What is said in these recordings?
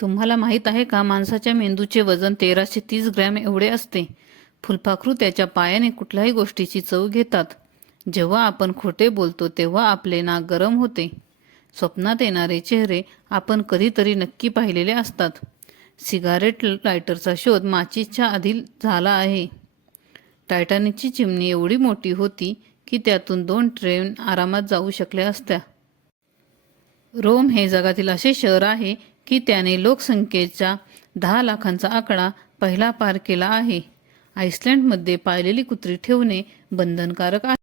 तुम्हाला माहीत आहे का माणसाच्या मेंदूचे वजन तेराशे तीस ग्रॅम एवढे असते. फुलपाखरू त्याच्या पायाने कुठल्याही गोष्टीची चव घेतात. जेव्हा आपण खोटे बोलतो तेव्हा आपले नाक गरम होते. स्वप्नात येणारे चेहरे आपण कधीतरी नक्की पाहिलेले असतात. सिगारेट लायटरचा शोध माचीसच्या आधी झाला आहे. टायटॅनिकची चिमणी एवढी मोठी होती की त्यातून दोन ट्रेन आरामात जाऊ शकल्या असत्या. रोम हे जगातील असे शहर आहे की त्याने लोकसंख्येच्या दहा लाखांचा आकडा पहिला पार केला आहे. आइसलँडमध्ये पाळलेली कुत्री ठेवणे बंधनकारक आहे.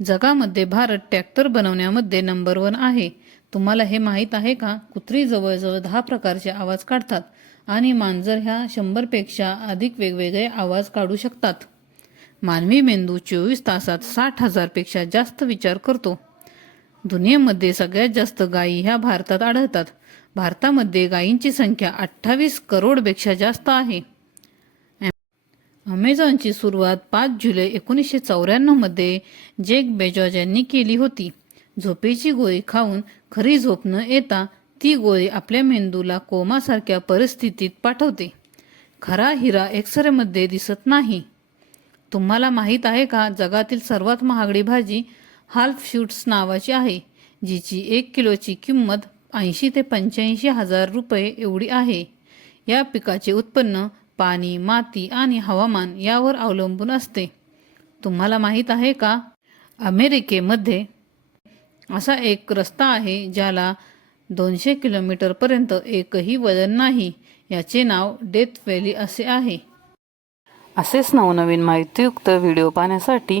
जगामध्ये भारत ट्रॅक्टर बनवण्यामध्ये नंबर वन आहे. तुम्हाला हे माहीत आहे का? कुत्री जवळजवळ दहा प्रकारचे आवाज काढतात आणि मांजर ह्या शंभरपेक्षा अधिक वेगवेगळे आवाज काढू शकतात. मानवी मेंदू चोवीस तासात साठ हजारपेक्षा जास्त विचार करतो. दुनियेमध्ये सगळ्यात जास्त गायी ह्या भारतात आढळतात. भारतामध्ये गायींची संख्या अठ्ठावीस करोडपेक्षा जास्त आहे. अमेझॉनची सुरुवात पाच जुलै एकोणीसशे चौऱ्याण्णवमध्ये जेक बेजॉज यांनी केली होती. झोपेची गोळी खाऊन खरी झोप न येता ती गोळी आपल्या मेंदूला कोमासारख्या परिस्थितीत पाठवते. खरा हिरा एक्सरेमध्ये दिसत नाही. तुम्हाला माहीत आहे का? जगातील सर्वात महागडी भाजी हाल्फ शूट्स नावाची आहे जिची एक किलोची किंमत ऐंशी ते पंच्याऐंशी हजार रुपये एवढी आहे. या पिकाचे उत्पन्न पाणी माती आणि हवामान यावर अवलंबून असते. तुम्हाला माहीत आहे का? अमेरिकेमध्ये असा एक रस्ता आहे ज्याला दोनशे किलोमीटरपर्यंत एकही वजन नाही याचे नाव डेथ व्हॅली असे आहे. असेच नवनवीन माहितीयुक्त व्हिडिओ पाहण्यासाठी